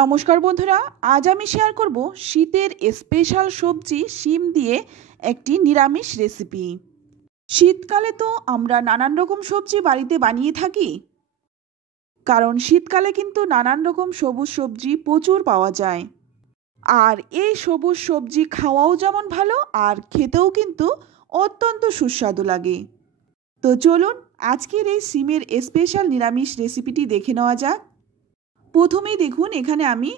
নমস্কার বন্ধুরা, আজ আমি শেয়ার করব শীতের স্পেশাল সবজি শিম দিয়ে একটি নিরামিষ রেসিপি। শীতকালে তো আমরা নানান রকম সবজি বাড়িতে বানিয়ে থাকি, কারণ শীতকালে কিন্তু নানান রকম সবুজ সবজি প্রচুর পাওয়া যায়। আর এই সবুজ সবজি খাওয়াও যেমন ভালো আর খেতেও কিন্তু অত্যন্ত সুস্বাদু লাগে। তো চলুন আজকের এই শিমের স্পেশাল নিরামিষ রেসিপিটি দেখে নেওয়া যাক। প্রথমেই দেখুন, এখানে আমি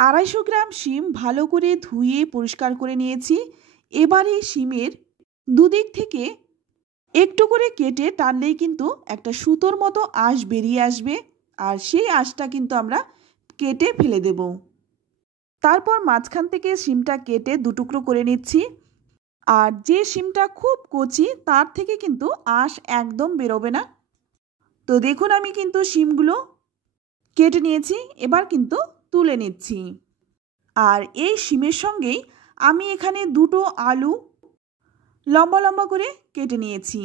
250 গ্রাম শিম ভালো করে ধুয়ে পরিষ্কার করে নিয়েছি। এবার এই শিমের দুদিক থেকে একটু করে কেটে টানলেই কিন্তু একটা সুতোর মতো আঁশ বেরিয়ে আসবে, আর সেই আঁশটা কিন্তু আমরা কেটে ফেলে দেব। তারপর মাঝখান থেকে শিমটা কেটে দুটুকরো করে নিচ্ছি। আর যে শিমটা খুব কচি তার থেকে কিন্তু আঁশ একদম বেরোবে না। তো দেখুন, আমি কিন্তু শিমগুলো কেটে নিয়েছি, এবার কিন্তু তুলে নিচ্ছি। আর এই শিমের সঙ্গেই আমি এখানে দুটো আলু লম্বা লম্বা করে কেটে নিয়েছি।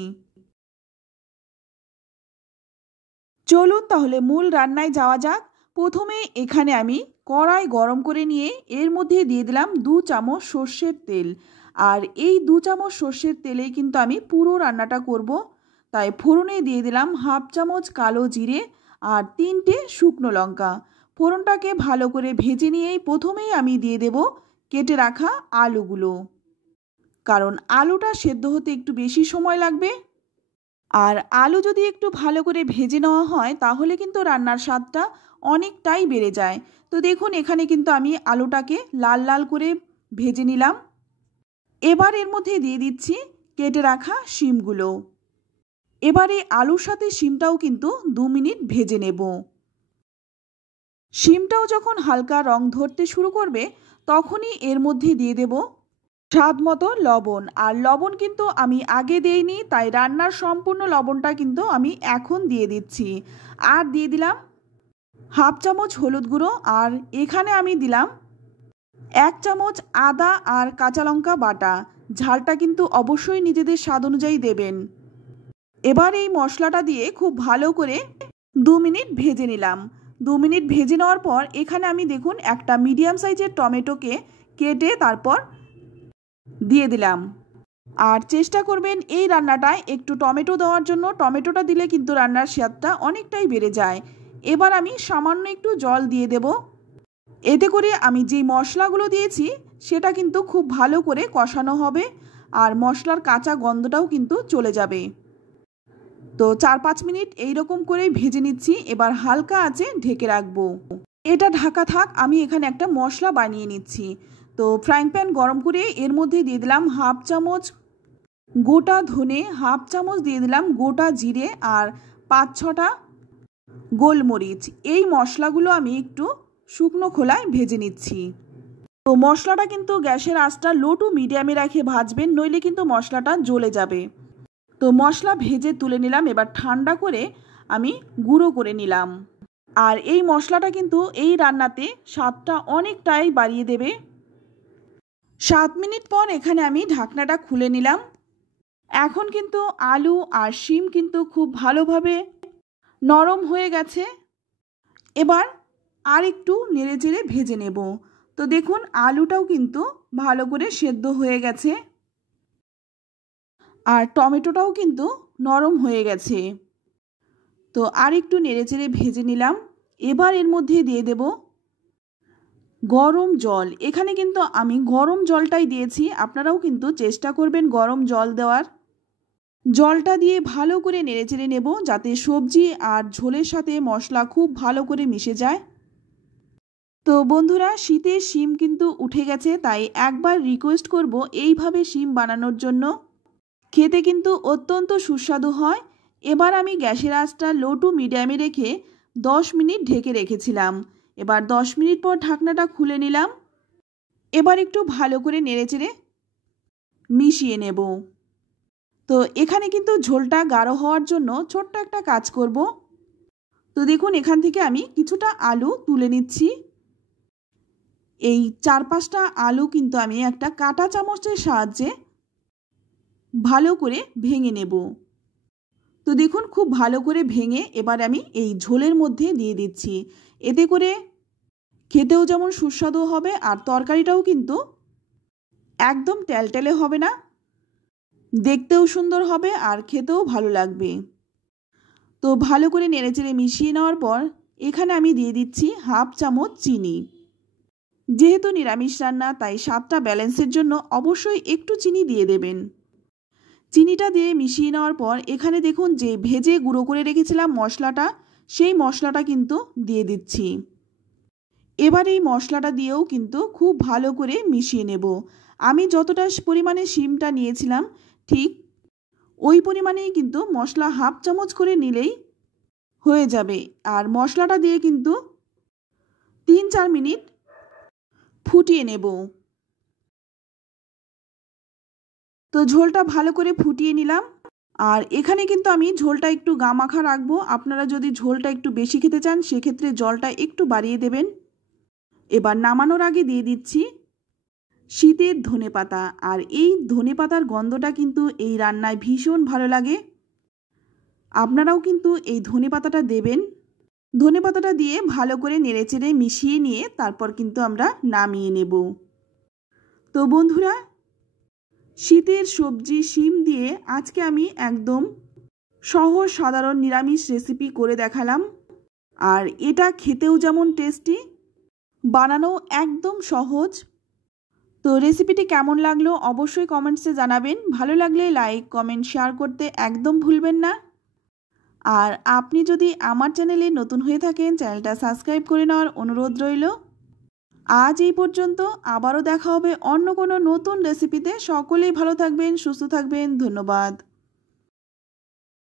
চলুন তাহলে মূল রান্নায় যাওয়া যাক। প্রথমে এখানে আমি কড়াই গরম করে নিয়ে এর মধ্যে দিয়ে দিলাম 2 চামচ সর্ষের তেল। আর এই 2 চামচ সর্ষের তেলেই কিন্তু আমি পুরো রান্নাটা করব। তাই ফোড়নে দিয়ে দিলাম 1/2 চামচ কালো জিরে আর 3টে শুকনো লঙ্কা। ফোড়নটাকে ভালো করে ভেজে নিয়েই প্রথমেই আমি দিয়ে দেব কেটে রাখা আলুগুলো, কারণ আলুটা সেদ্ধ হতে একটু বেশি সময় লাগবে। আর আলু যদি একটু ভালো করে ভেজে নেওয়া হয় তাহলে কিন্তু রান্নার স্বাদটা অনেকটাই বেড়ে যায়। তো দেখুন, এখানে কিন্তু আমি আলুটাকে লাল লাল করে ভেজে নিলাম। এবার এর মধ্যে দিয়ে দিচ্ছি কেটে রাখা শিমগুলো। এবার এই আলুর সাথে শিমটাও কিন্তু 2 মিনিট ভেজে নেব। শিমটাও যখন হালকা রং ধরতে শুরু করবে তখনই এর মধ্যে দিয়ে দেব স্বাদ মতো লবণ। আর লবণ কিন্তু আমি আগে দেইনি, তাই রান্নার সম্পূর্ণ লবণটা কিন্তু আমি এখন দিয়ে দিচ্ছি। আর দিয়ে দিলাম 1/2 চামচ হলুদ গুঁড়ো। আর এখানে আমি দিলাম 1 চামচ আদা আর কাঁচা লঙ্কা বাটা। ঝালটা কিন্তু অবশ্যই নিজেদের স্বাদ অনুযায়ী দেবেন। এবার এই মশলাটা দিয়ে খুব ভালো করে 2 মিনিট ভেজে নিলাম। 2 মিনিট ভেজে নেওয়ার পর এখানে আমি দেখুন একটা মিডিয়াম সাইজের টমেটোকে কেটে তারপর দিয়ে দিলাম। আর চেষ্টা করবেন এই রান্নাটায় একটু টমেটো দেওয়ার জন্য। টমেটোটা দিলে কিন্তু রান্নার স্বাদটা অনেকটাই বেড়ে যায়। এবার আমি সামান্য একটু জল দিয়ে দেব। এতে করে আমি যে মশলাগুলো দিয়েছি সেটা কিন্তু খুব ভালো করে কষানো হবে, আর মশলার কাঁচা গন্ধটাও কিন্তু চলে যাবে। তো 4-5 মিনিট এইরকম করেই ভেজে নিচ্ছি। এবার হালকা আঁচে ঢেকে রাখবো। এটা ঢাকা থাক, আমি এখানে একটা মশলা বানিয়ে নিচ্ছি। তো ফ্রাইং প্যান গরম করে এর মধ্যে দিয়ে দিলাম 1/2 চামচ গোটা ধনে, 1/2 চামচ দিয়ে দিলাম গোটা জিরে আর 5-6টা গোলমরিচ। এই মশলাগুলো আমি একটু শুকনো খোলায় ভেজে নিচ্ছি। তো মশলাটা কিন্তু গ্যাসের আঁচটা লো টু মিডিয়ামে রেখে ভাজবেন, নইলে কিন্তু মশলাটা জ্বলে যাবে। তো মশলা ভেজে তুলে নিলাম। এবার ঠান্ডা করে আমি গুঁড়ো করে নিলাম। আর এই মশলাটা কিন্তু এই রান্নাতে স্বাদটা অনেকটাই বাড়িয়ে দেবে। 7 মিনিট পর এখানে আমি ঢাকনাটা খুলে নিলাম। এখন কিন্তু আলু আর শিম কিন্তু খুব ভালোভাবে নরম হয়ে গেছে। এবার আর একটু নেড়েচেড়ে ভেজে নেব। তো দেখুন, আলুটাও কিন্তু ভালো করে সেদ্ধ হয়ে গেছে আর টমেটোটাও কিন্তু নরম হয়ে গেছে। তো আর একটু নেড়েচেড়ে ভেজে নিলাম। এবার এর মধ্যে দিয়ে দেব গরম জল। এখানে কিন্তু আমি গরম জলটাই দিয়েছি, আপনারাও কিন্তু চেষ্টা করবেন গরম জল দেওয়ার। জলটা দিয়ে ভালো করে নেড়েচেড়ে নেব, যাতে সবজি আর ঝোলের সাথে মশলা খুব ভালো করে মিশে যায়। তো বন্ধুরা, শীতের শিম কিন্তু উঠে গেছে, তাই একবার রিকোয়েস্ট করব এইভাবে শিম বানানোর জন্য। খেতে কিন্তু অত্যন্ত সুস্বাদু হয়। এবার আমি গ্যাসের আঁচটা লো টু মিডিয়ামে রেখে 10 মিনিট ঢেকে রেখেছিলাম। এবার 10 মিনিট পর ঢাকনাটা খুলে নিলাম। এবার একটু ভালো করে নেড়েচেড়ে মিশিয়ে নেব। তো এখানে কিন্তু ঝোলটা গাঢ় হওয়ার জন্য ছোট্ট একটা কাজ করব। তো দেখুন, এখান থেকে আমি কিছুটা আলু তুলে নিচ্ছি। এই 4-5টা আলু কিন্তু আমি একটা কাঁটা চামচের সাহায্যে ভালো করে ভেঙে নেব। তো দেখুন, খুব ভালো করে ভেঙে এবার আমি এই ঝোলের মধ্যে দিয়ে দিচ্ছি। এতে করে খেতেও যেমন সুস্বাদু হবে আর তরকারিটাও কিন্তু একদম টেলটেলে হবে না, দেখতেও সুন্দর হবে আর খেতেও ভালো লাগবে। তো ভালো করে নেড়েচেড়ে মিশিয়ে নেওয়ার পর এখানে আমি দিয়ে দিচ্ছি হাফ চামচ চিনি। যেহেতু নিরামিষ রান্না তাই স্বাদটা ব্যালেন্সের জন্য অবশ্যই একটু চিনি দিয়ে দেবেন। চিনিটা দিয়ে মিশিয়ে নেওয়ার পর এখানে দেখুন যে ভেজে গুঁড়ো করে রেখেছিলাম মশলাটা, সেই মশলাটা কিন্তু দিয়ে দিচ্ছি। এবার এই মশলাটা দিয়েও কিন্তু খুব ভালো করে মিশিয়ে নেব। আমি যতটা পরিমাণে শিমটা নিয়েছিলাম ঠিক ওই পরিমাণেই কিন্তু মশলা হাফ চামচ করে নিলেই হয়ে যাবে। আর মশলাটা দিয়ে কিন্তু 3-4 মিনিট ফুটিয়ে নেব। তো ঝোলটা ভালো করে ফুটিয়ে নিলাম। আর এখানে কিন্তু আমি ঝোলটা একটু গামাখা রাখবো। আপনারা যদি ঝোলটা একটু বেশি খেতে চান সেক্ষেত্রে জলটা একটু বাড়িয়ে দেবেন। এবার নামানোর আগে দিয়ে দিচ্ছি শীতের ধনেপাতা। আর এই ধনেপাতার গন্ধটা কিন্তু এই রান্নায় ভীষণ ভালো লাগে। আপনারাও কিন্তু এই ধনেপাতাটা দেবেন। ধনেপাতাটা দিয়ে ভালো করে নেড়েচেড়ে মিশিয়ে নিয়ে তারপর কিন্তু আমরা নামিয়ে নেব। তো বন্ধুরা, শীতের সবজি শিম দিয়ে আজকে আমি একদম সহজ সাধারণ নিরামিষ রেসিপি করে দেখালাম। আর এটা খেতেও যেমন টেস্টি, বানানো একদম সহজ। তো রেসিপিটি কেমন লাগলো অবশ্যই কমেন্টসে জানাবেন। ভালো লাগলে লাইক কমেন্ট শেয়ার করতে একদম ভুলবেন না। আর আপনি যদি আমার চ্যানেলে নতুন হয়ে থাকেন চ্যানেলটা সাবস্ক্রাইব করে নেওয়ার অনুরোধ রইল। আজ এই পর্যন্ত, আবারও দেখা হবে অন্য কোনো নতুন রেসিপিতে। সকলেই ভালো থাকবেন, সুস্থ থাকবেন। ধন্যবাদ।